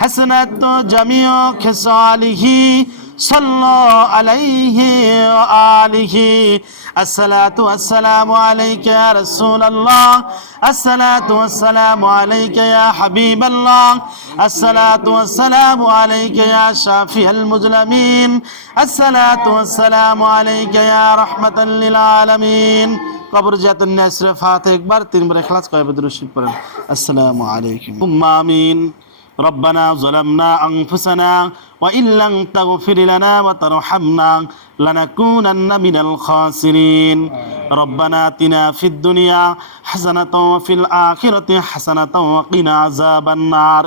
حسنة جميع خصاله صلى عليه وآله. الصلاة والسلام عليك يا رسول الله الصلاة والسلام عليك يا حبيب الله الصلاة والسلام عليك يا شافي المظلمين الصلاة والسلام عليك يا رحمة للعالمين. কবর জাতুন নাসর ফাতে একবার তিনবার ইখলাস করে বদরুশিদ পড়েন আসসালামু আলাইকুম উম্মা আমিন ربنا ظلمنا أنفسنا وإن لم تغفر لنا وترحمنا لنكونن من الخاسرين ربنا آتنا في الدنيا حسنة وفي الآخرة حسنة وقنا عذاب النار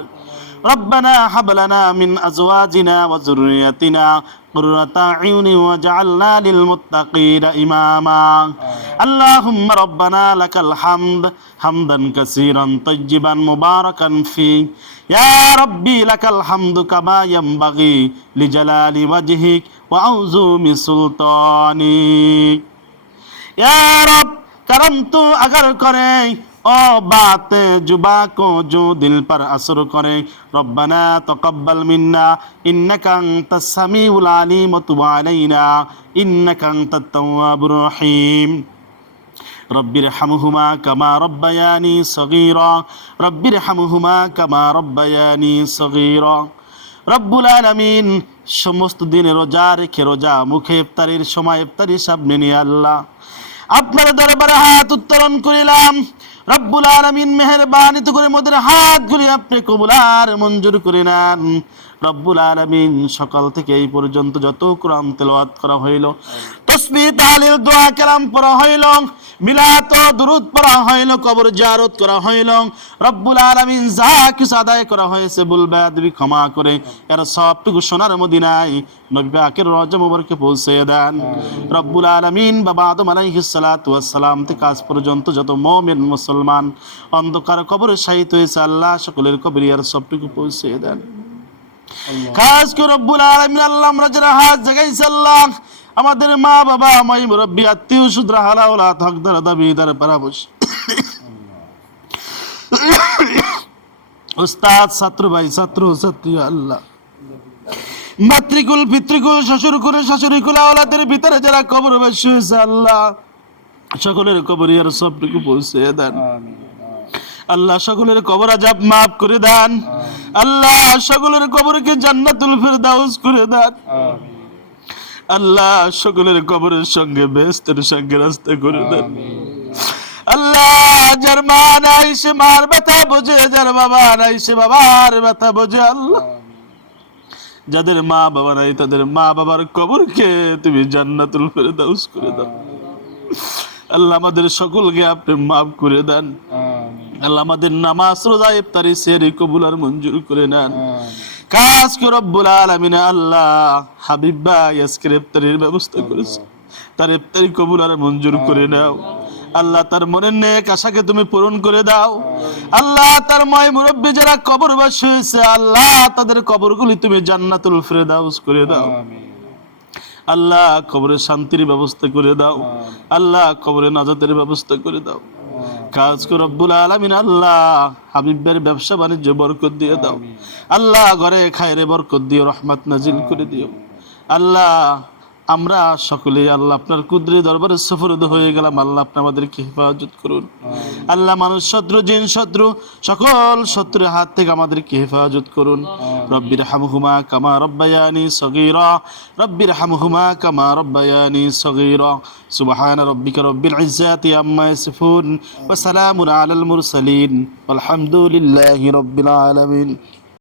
ربنا هب لنا من أزواجنا وذريتنا قرة عين وجعلنا للمتقين إماما اللهم ربنا لك الحمد حمدا كثيرا طيبا مباركا فيه يا ربي لك الحمد كما ينبغي لجلال وجهك وعظوم سلطانك يا رب کرم تو اگر کرے অবাত যুবাক জো দিল পর আসর করে। রব্বানা তকব্বাল মিন্না, ইন্নাকাং তাসামিউল আলিম তুবা আলাইনা, ইন্নাকাং তাত্তাওয়াবুর রহিম। رب ارحمهما كما ربياني صغيرا رب ارحمهما كما ربياني صغيرا رب العالمين সমস্ত দিনে রোজা রেখে রোজা মুখে ইফতারির সময় ইফতারি সামনে নিয়ে আল্লাহ। আপনার দরবারে হাত উত্তোলন করিলাম। রব্বুল আলমিন মেহরবানিত করে মোদের হাতগুলি আপনি কবুলার মঞ্জুর করে নেন। রব্বুল আলমিন সকাল থেকে এই পর্যন্ত যত কোরআন তেলাওয়াত করা হইল তসমি তাহলিল দোয়া, কালাম পড়া হইল মিলাত দুরুদ পড়া হইল কবর জারত করা হইল। রব্বুল আলামিন যা কিছু আদায় করা হয়েছে বলবে তুমি ক্ষমা করে। এর সবটুকু সোনার মদিনায় নবী পাকের রজ মোবারকে পৌঁছে দেন। রব্বুল আলামিন বাবা আদম আলাইহিস সালাতু সালাম থেকে আজ পর্যন্ত যত মুমিন মুসলমান অন্ধকার কবরে শাহিদ হয়েছে আল্লাহ সকলের কবরে আর সবটুকু পৌঁছে দেন। খাস করে রব্বুল আলামিন আল্লাহ আমরা যারা হাত জাগাইছে আল্লাহ আমাদের মা বাবা মাই মুরব্বী, আত্মীয় সুদ্রা হালাওলা দাবি, দার, পরামর্শ। উস্তাদ, ছাত্র ভাই, ছাত্র, ছাত্রী, আল্লাহ। মাতৃকুল, পিতৃকুল শ্বশুর কুল শাশুড়ি কুল আওলাদের ভিতরে যারা কবর বাসী হয়েছে আল্লাহ, সকলের কবর ইয়ার সবটুকু পৌঁছে দেন। আল্লাহ, সকলের কবর আজাব মাফ করে দেন। আল্লাহ, সকলের কবরকে জান্নাতুল ফিরদাউস করে দেন। আল্লাহ সকলের কবরের সঙ্গে বেস্তের সঙ্গে রাস্তা করে দেন। আল্লাহ যার মা নাই সে মার ব্যথা বোঝে যার বাবা নাই সে বাবার ব্যথা বোঝে আল্লাহ। যাদের মা বাবা নাই তাদের মা বাবার কবরকে তুমি জান্নাতুল ফেরদাউস করে দাও। আল্লাহ আমাদের সকলকে আপনি মাফ করে দেন। আল্লাহ আমাদের নামাজ রোজা ইফতারি সেরি কবুল আর মঞ্জুর করে নেন। কাজ রব্বুল আল্লাহ হাবিব ভাই ব্যবস্থা করেছে। তার কবুল আর মঞ্জুর করে নাও। আল্লাহ তার মনের নেক আশাকে তুমি পূরণ করে দাও। আল্লাহ তার ময় মুরব্বী যারা কবরবাসী হয়েছে, আল্লাহ তাদের কবরগুলি তুমি জান্নাতুল ফেরদাউস করে দাও। আল্লাহ কবরের শান্তির ব্যবস্থা করে দাও। আল্লাহ কবরে নাজাতের ব্যবস্থা করে দাও। কাজ রব্বুল আলমিন আল্লাহ হাবিবের ব্যবসা বাণিজ্য বরকত দিয়ে দাও। আল্লাহ ঘরে খায়রে বরকত দিও রহমত নাজিল করে দিও। আল্লাহ আমরা সকলে আল্লাহ আপনার কুদরে দরবারে সফরদ হয়ে গেলাম। আল্লাহ আপনি আমাদেরকে হেফাজত করুন। আল্লাহ মানুষ শত্রু জিন শত্রু সকল শত্রুর হাত থেকে আমাদেরকে হেফাজত করুন। রব্বির হামহুমা কামা রব্বায়ানি সগীর। রব্বির হামহুমা কামা রব্বায়ানি সগীর। সুবহান রব্বিকা রব্বিল ইজ্জাতি আম্মা ইয়াসিফুন। ওয়া সালামুন আলাল মুরসালিন। আলহামদুলিল্লাহি রব্বিল আলামিন।